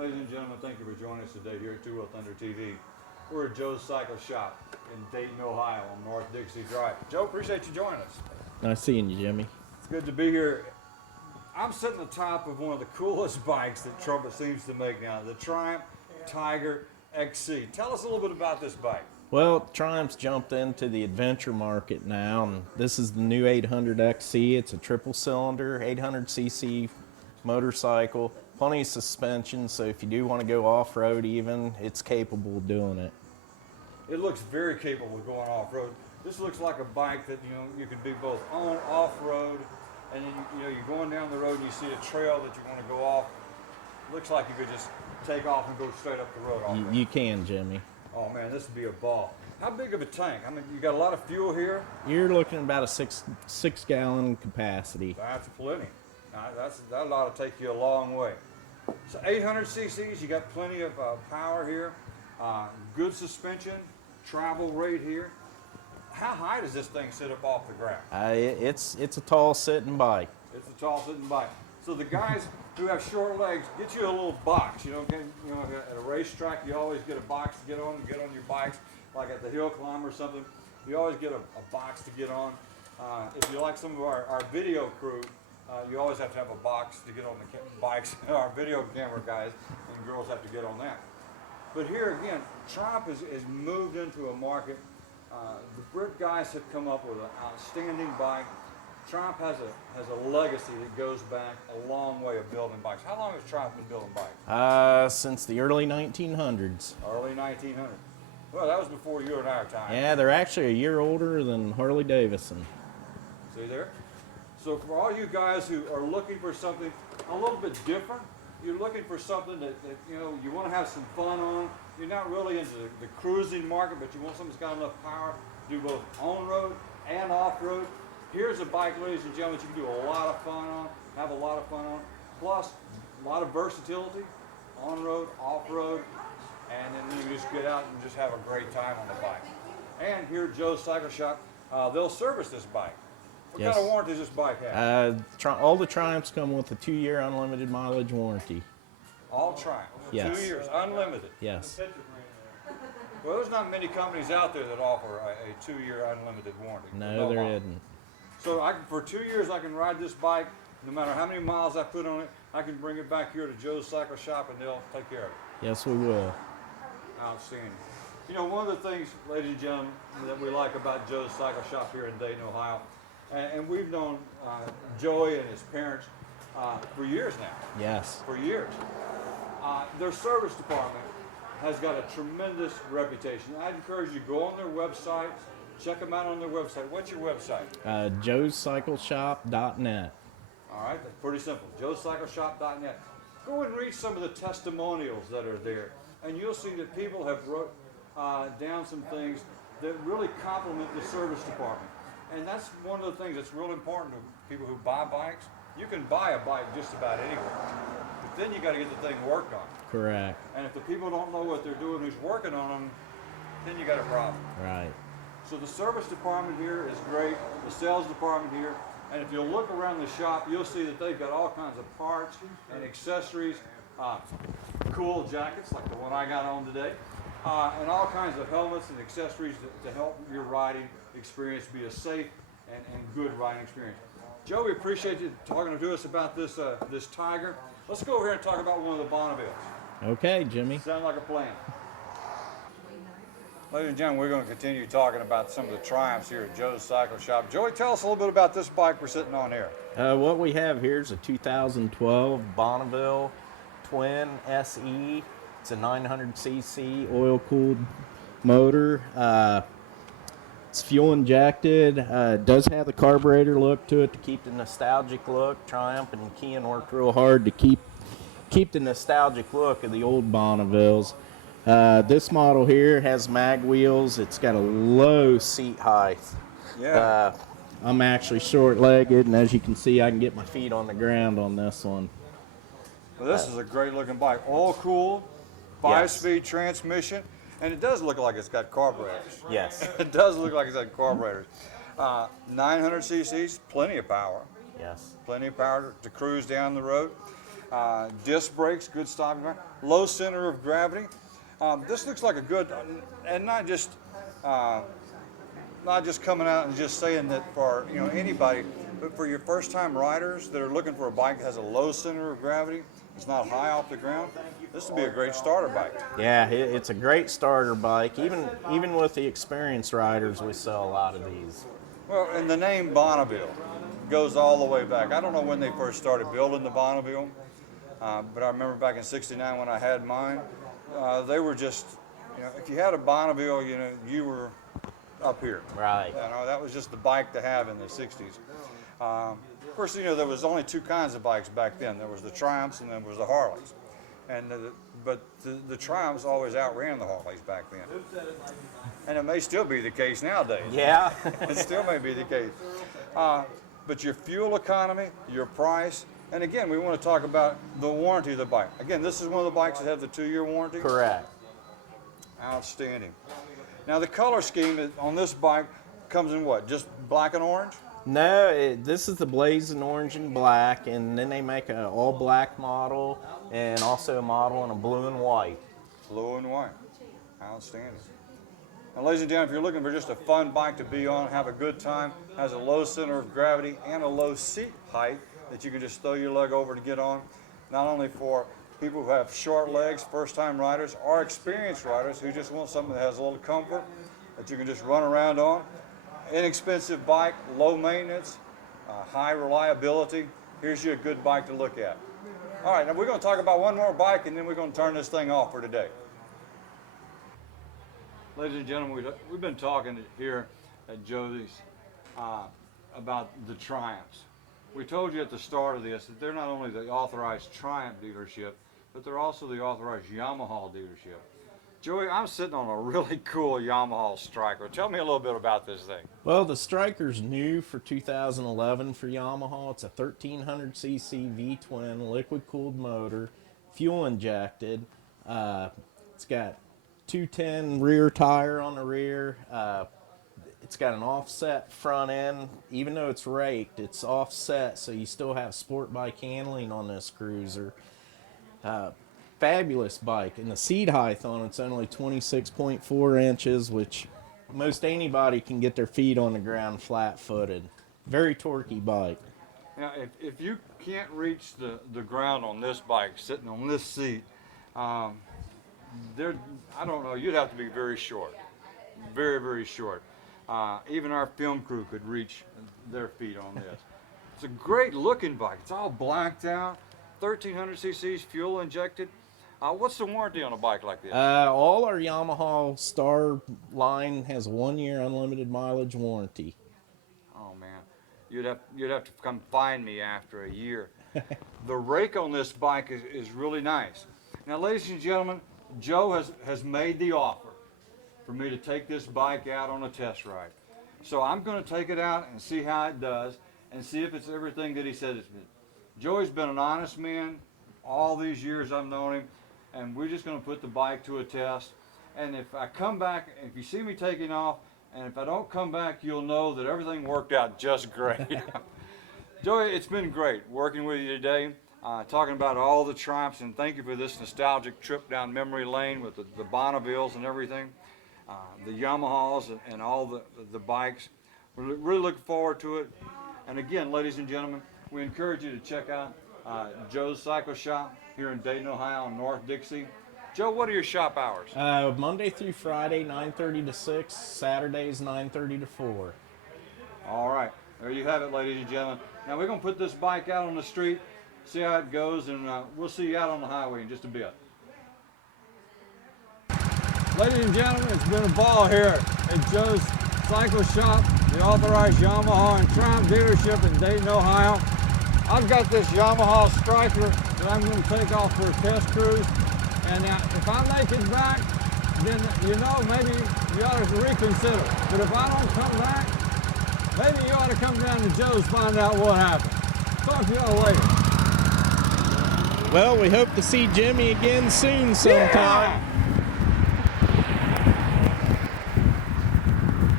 Ladies and gentlemen, thank you for joining us today here at Two Wheel Thunder TV. We're at Joe's Cycle Shop in Dayton, Ohio on North Dixie Drive. Joe, appreciate you joining us. Nice seeing you, Jimmy. It's good to be here. I'm sitting on top of one of the coolest bikes that Trumpet seems to make now, the Triumph Tiger XC. Tell us a little bit about this bike. Well, Triumph's jumped into the adventure market now, and this is the new 800 XC. It's a triple cylinder, 800cc motorcycle, plenty of suspension, so if you do want to go off-road even, it's capable of doing it. It looks very capable of going off-road. This looks like a bike that you can do both on, off-road, and then you're going down the road and you see a trail that you want to go off. Looks like you could just take off and go straight up the road off-road. You can, Jimmy. Oh man, this would be a ball. How big of a tank? I mean, you got a lot of fuel here. You're looking at about a six gallon capacity. That's plenty. That ought to take you a long way. So 800 cc's, you got plenty of power here. Good suspension, travel rate here. How high does this thing sit up off the ground? It's a tall sitting bike. It's a tall sitting bike. So the guys who have short legs, get you a little box. At a racetrack, you always get a box to get on your bikes. Like at the hill climb or something, you always get a box to get on. If you like some of our video crew, you always have to have a box to get on the bikes. Our video camera guys and girls have to get on that. But here again, Triumph has moved into a market. The Brit guys have come up with an outstanding bike. Triumph has a legacy that goes back a long way of building bikes. How long has Triumph been building bikes? Since the early 1900s. Early 1900s. Well, that was before you and our time. Yeah, they're actually a year older than Harley Davidson. See there? So for all you guys who are looking for something a little bit different, you're looking for something that you want to have some fun on. You're not really into the cruising market, but you want something that's got enough power to do both on-road and off-road. Here's a bike, ladies and gentlemen, you can do a lot of fun on, have a lot of fun on, plus a lot of versatility, on-road, off-road, and then you can just get out and just have a great time on the bike. And here at Joe's Cycle Shop, they'll service this bike. What kind of warranty does this bike have? All the Triumphs come with a 2-year unlimited mileage warranty. All Triumph? Yes. 2 years, unlimited? Yes. Well, there's not many companies out there that offer a 2-year unlimited warranty. No, there isn't. So for 2 years, I can ride this bike, no matter how many miles I put on it, I can bring it back here to Joe's Cycle Shop and they'll take care of it. Yes, we will. Outstanding. One of the things, ladies and gentlemen, that we like about Joe's Cycle Shop here in Dayton, Ohio, and we've known Joey and his parents for years now. Yes. For years. Their service department has got a tremendous reputation. I'd encourage you to go on their website, check them out on their website. What's your website? joescycleshop.net. All right, that's pretty simple. joescycleshop.net. Go and read some of the testimonials that are there, and you'll see that people have wrote down some things that really compliment the service department. And that's one of the things that's real important to people who buy bikes. You can buy a bike just about anywhere, but then you got to get the thing worked on. Correct. And if the people don't know what they're doing who's working on them, then you got a problem. Right. So the service department here is great, the sales department here, and if you'll look around the shop, you'll see that they've got all kinds of parts and accessories, cool jackets like the one I got on today, and all kinds of helmets and accessories to help your riding experience be a safe and good riding experience. Joe, we appreciate you talking to us about this Tiger. Let's go over here and talk about one of the Bonnevilles. Okay, Jimmy. Sound like a plan. Ladies and gentlemen, we're going to continue talking about some of the Triumphs here at Joe's Cycle Shop. Joey, tell us a little bit about this bike we're sitting on here. What we have here is a 2012 Bonneville Twin SE. It's a 900cc oil-cooled motor. It's fuel injected. Does have the carburetor look to it to keep the nostalgic look. Triumph and Kean worked real hard to keep the nostalgic look of the old Bonnevilles. This model here has mag wheels. It's got a low seat height. Yeah. I'm actually short-legged, and as you can see, I can get my feet on the ground on this one. Well, this is a great-looking bike. Oil-cooled, 5-speed transmission, and it does look like it's got carburetors. Yes. It does look like it's got carburetors. 900 cc's, plenty of power. Yes. Plenty of power to cruise down the road. disc brakes, good stopping power, low center of gravity. This looks like a good, and not just coming out and just saying that for anybody, but for your first-time riders that are looking for a bike that has a low center of gravity, it's not high off the ground. This would be a great starter bike. Yeah, it's a great starter bike. Even with the experienced riders, we sell a lot of these. Well, and the name Bonneville goes all the way back. I don't know when they first started building the Bonneville, but I remember back in '69 when I had mine, they were just, if you had a Bonneville, you were up here. Right. That was just the bike to have in the '60s. Of course, there was only two kinds of bikes back then. There was the Triumphs and there was the Harleys. But the Triumphs always outran the Harleys back then. And it may still be the case nowadays. Yeah. It still may be the case. But your fuel economy, your price, and again, we want to talk about the warranty of the bike. Again, this is one of the bikes that have the 2-year warranty. Correct. Outstanding. Now the color scheme on this bike comes in what? Just black and orange? No, this is the blazing orange and black, and then they make an all black model and also a model in a blue and white. Blue and white. Outstanding. Now, ladies and gentlemen, if you're looking for just a fun bike to be on, have a good time, has a low center of gravity and a low seat height that you can just throw your leg over to get on, not only for people who have short legs, first-time riders, or experienced riders who just want something that has a little comfort that you can just run around on. Inexpensive bike, low maintenance, high reliability. Here's you a good bike to look at. All right, now we're going to talk about one more bike, and then we're going to turn this thing off for today. Ladies and gentlemen, we've been talking here at Josie's about the Triumphs. We told you at the start of this that they're not only the authorized Triumph dealership, but they're also the authorized Yamaha dealership. Joey, I'm sitting on a really cool Yamaha Striker. Tell me a little bit about this thing. Well, the Striker's new for 2011 for Yamaha. It's a 1300cc V-twin liquid-cooled motor, fuel injected. It's got 210 rear tire on the rear. It's got an offset front end. Even though it's raked, it's offset, so you still have sport bike handling on this cruiser. Fabulous bike, and the seat height on it's only 26.4 inches, which most anybody can get their feet on the ground flat-footed. Very torquey bike. Now, if you can't reach the ground on this bike, sitting on this seat, I don't know, you'd have to be very short, very, very short. Even our film crew could reach their feet on this. It's a great looking bike. It's all blacked out, 1300 cc's, fuel injected. What's the warranty on a bike like this? All our Yamaha Star line has a 1-year unlimited mileage warranty. Oh man, you'd have to come find me after a year. The rake on this bike is really nice. Now, ladies and gentlemen, Joe has made the offer for me to take this bike out on a test ride. So I'm going to take it out and see how it does and see if it's everything that he said it's been. Joey's been an honest man all these years I've known him, and we're just going to put the bike to a test. And if I come back, if you see me taking off, and if I don't come back, you'll know that everything worked out just great. Joey, it's been great working with you today, talking about all the Triumphs, and thank you for this nostalgic trip down memory lane with the Bonnevilles and everything, the Yamahas and all the bikes. We're really looking forward to it. And again, ladies and gentlemen, we encourage you to check out Joe's Cycle Shop here in Dayton, Ohio, in North Dixie. Joe, what are your shop hours? Monday through Friday, 9:30 to 6. Saturdays, 9:30 to 4. All right, there you have it, ladies and gentlemen. Now we're going to put this bike out on the street, see how it goes, and we'll see you out on the highway in just a bit. Ladies and gentlemen, it's been a ball here at Joe's Cycle Shop, the authorized Yamaha and Triumph dealership in Dayton, Ohio. I've got this Yamaha Striker that I'm going to take off for a test cruise. And if I make it back, then maybe you ought to reconsider. But if I don't come back, maybe you ought to come down to Joe's, find out what happened. Talk to y'all later. Well, we hope to see Jimmy again soon sometime. Yeah!